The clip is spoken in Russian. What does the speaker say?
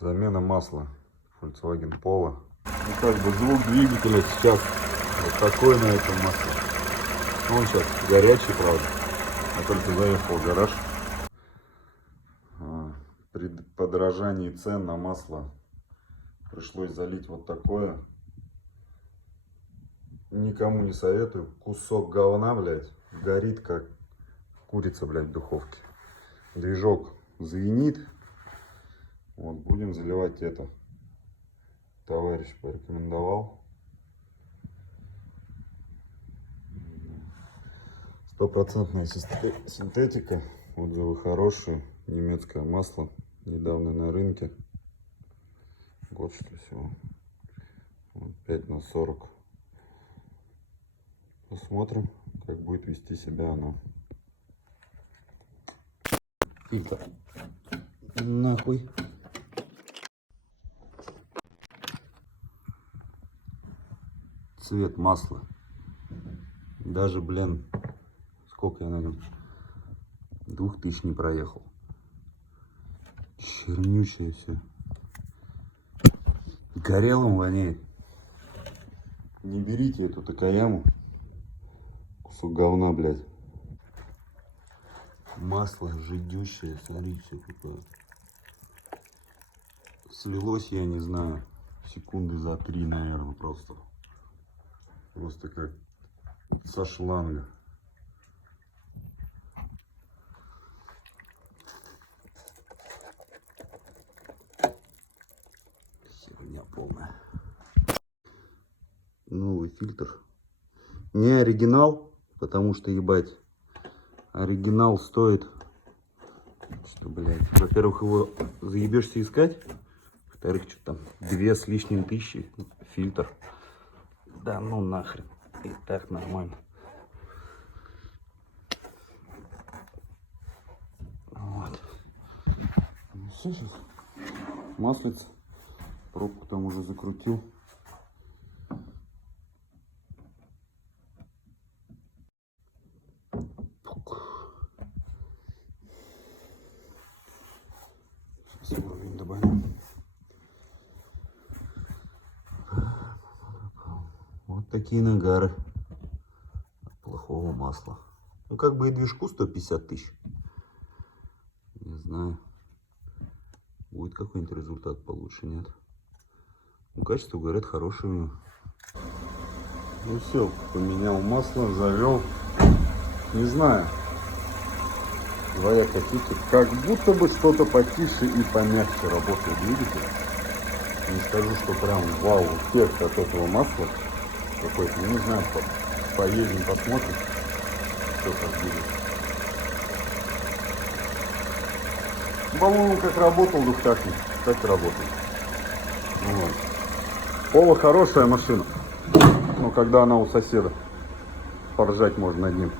Замена масла. Volkswagen Polo. Ну, как бы звук двигателя сейчас вот такой на этом масле. Он сейчас горячий, правда. Я только заехал в гараж. При подорожании цен на масло пришлось залить вот такое. Никому не советую. Кусок говна, блядь, горит как курица, блядь, в духовке. Движок звенит. Вот, будем заливать это. Товарищ порекомендовал. 100% синтетика. Отзывы хорошие. Немецкое масло. Недавно на рынке. Год что всего. Вот, 5/40. Посмотрим, как будет вести себя оно. Фильтр. Нахуй. Цвет масла. Даже, блин, сколько я на нем? 2000 не проехал. Чернючее все. Горелым воняет. Не берите эту Такаяму. Кусок говна, блядь. Масло жидющее, смотрите, какое. Слилось, я не знаю, секунды за 3, наверное, просто. Просто как со шланга. Херня полная. Новый фильтр. Не оригинал, потому что, ебать, оригинал стоит, что, блядь, во-первых, его заебешься искать, во-вторых, что там 2 с лишним тысячи фильтр. Да ну нахрен, и так нормально. Вот. Ну, все, сейчас маслица, пробку там уже закрутил. Сейчас уровень добавим. Вот такие нагары от плохого масла. Ну, как бы и движку 150 тысяч. Не знаю, будет какой-нибудь результат получше, нет. Ну, качество, говорят, хорошее. Ну все, поменял масло, завел. Не знаю. Двояко типа, как будто бы что-то потише и помягче работает двигатель. Не скажу, что прям вау, эффект от этого масла какой-то. Ну, не знаю, поедем, посмотрим, что как будет. По-моему, как работал двухтактник, так и работает. Вот. Polo хорошая машина. Но когда она у соседа, поржать можно над ним.